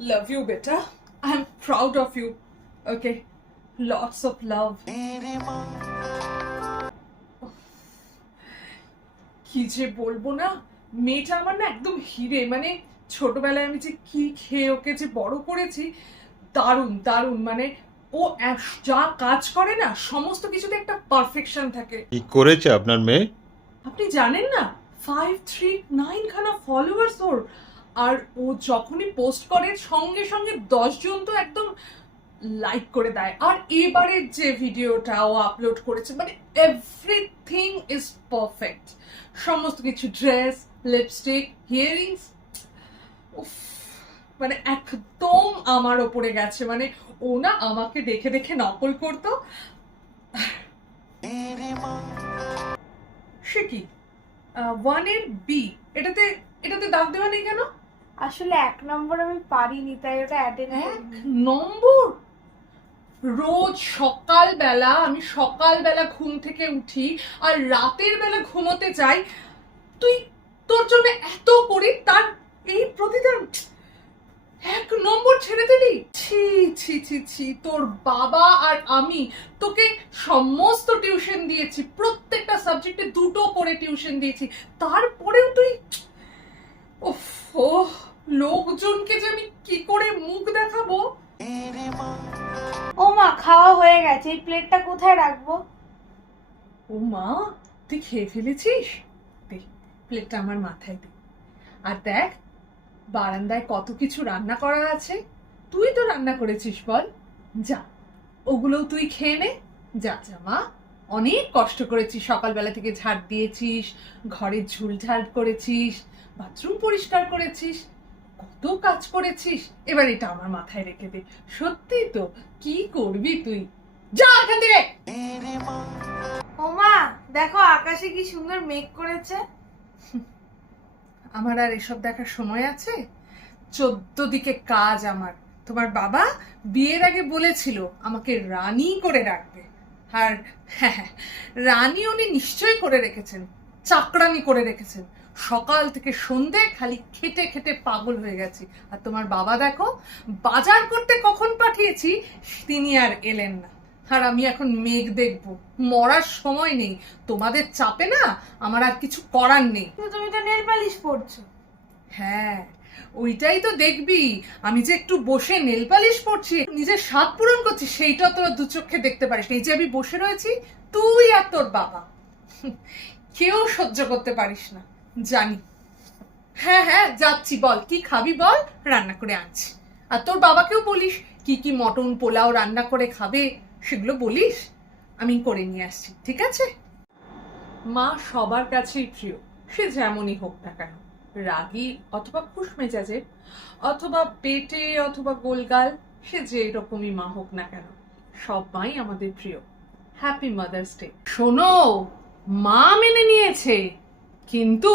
Love you, beta. I'm proud of you. Okay, lots of love. কি যে বলবো না, মেয়েটা আমার না একদম হিরে। মানে ছোটবেলায় আমি যে কি খেয়ে ওকে যে বড় করেছি, দারুণ দারুণ। মানে ও যা কাজ করে না, সমস্ত কিছুতে একটা পারফেকশন থাকে। কি করেছে আপনার মেয়ে? আপনি জানেন না, 539 খানা ফলোয়ার্স ওর। আর ও যখনই পোস্ট করে সঙ্গে সঙ্গে 10 জন তো একদম লাইক করে দেয়। আর এবারের যে ভিডিওটা ও আপলোড করেছে, মানে এভরিথিং ইজ পারফেক্ট। সমস্ত কিছু, ড্রেস, লিপস্টিক, হিয়ারিংস, মানে একদম আমার ওপরে গেছে। মানে ও না আমাকে দেখে দেখে নকল করতো। সে কি 1 এর বি, এটাতে এটাতে দাগ দেওয়া নেই কেন? আসলে 1 নম্বর আমি পারিনি, তাই ওটা অ্যাটেন্ড 1 নম্বর? রোজ সকালবেলা আমি সকালবেলা ঘুম থেকে উঠি আর রাতের বেলা ঘুমোতে যাই, তুই তোর জন্য এত করি, তার এই প্রতিদান 1 নম্বর ছেড়ে দিলি? ছি ছি ছি ছি। তোর বাবা আর আমি তোকে সমস্ত টিউশন দিয়েছি, প্রত্যেকটা সাবজেক্টে 2টো করে টিউশন দিয়েছি, তারপরেও তুই উফ, লোকজনকে যে আমি কি করে মুখ দেখাবো। ও মা, খাওয়া হয়ে গেছে, এই প্লেটটা কোথায় রাখবো? ও মা, তুই খেয়ে ফেলেছিস? দে প্লেটটা আমার মাথায় দে। আর দেখ বারান্দায় কত কিছু রান্না করা আছে, তুই তো রান্না করেছিস, বল। যা, ওগুলোও তুই খেয়ে নে। যা যা মা, অনেক কষ্ট করেছিস, সকালবেলা থেকে ঝাড় দিয়েছিস, ঘরের ঝুল ঝাড় করেছিস, বাথরুম পরিষ্কার করেছিস, কত কাজ করেছিস। এবার এটা আমার মাথায় রেখে দে। সত্যি তো, কি করবি তুই? যা এখান থেকে। ও মা, দেখো আকাশে কি সুন্দর মেঘ করেছে। আমার আর এসব দেখার সময় আছে? 14 দিকে কাজ আমার। তোমার বাবা বিয়ের আগে বলেছিল আমাকে রানী করে রাখবে। আর হ্যাঁ, রানী উনি নিশ্চয়ই করে রেখেছেন, চাকরানি করে রেখেছেন। সকাল থেকে সন্ধে খালি খেটে খেটে পাগল হয়ে গেছি। আর তোমার বাবা দেখো, বাজার করতে কখন পাঠিয়েছি তিনি আর এলেন না। আর আমি এখন মেঘ দেখবো, মরার সময় নেই। তোমাদের চাপে না আমার আর কিছু করার নেই। কিন্তু তুমি তো নেল পালিশ পরছো। হ্যাঁ, ওইটাই তো দেখবি। আমি যে একটু বসে নেল পালিশ পড়ছি, নিজের স্বাদ পূরণ করছি, সেইটা তোরা দু চোখে দেখতে পারিস। এই যে আমি বসে রয়েছি, তুই আর তোর বাবা কেউ সহ্য করতে পারিস না, জানি। হ্যাঁ হ্যাঁ, যাচ্ছি, বল কি খাবি বল, রান্না করে আনছি। আর তোর বাবাকেও বলিস কি কি মটন পোলাও রান্না করে খাবে, সেগুলো বলিস, আমি করে নিয়ে আসছি, ঠিক আছে? মা সবার কাছেই প্রিয়, সে যেমনই হোক না কেন। রাগী অথবা খুশ মেজাজে, অথবা পেটে অথবা গোলগাল, সে যে রকমই মা হোক না কেন, সব মাই আমাদের প্রিয়। Happy mother's day. শোনো, মা মেনে নিয়েছে, কিন্তু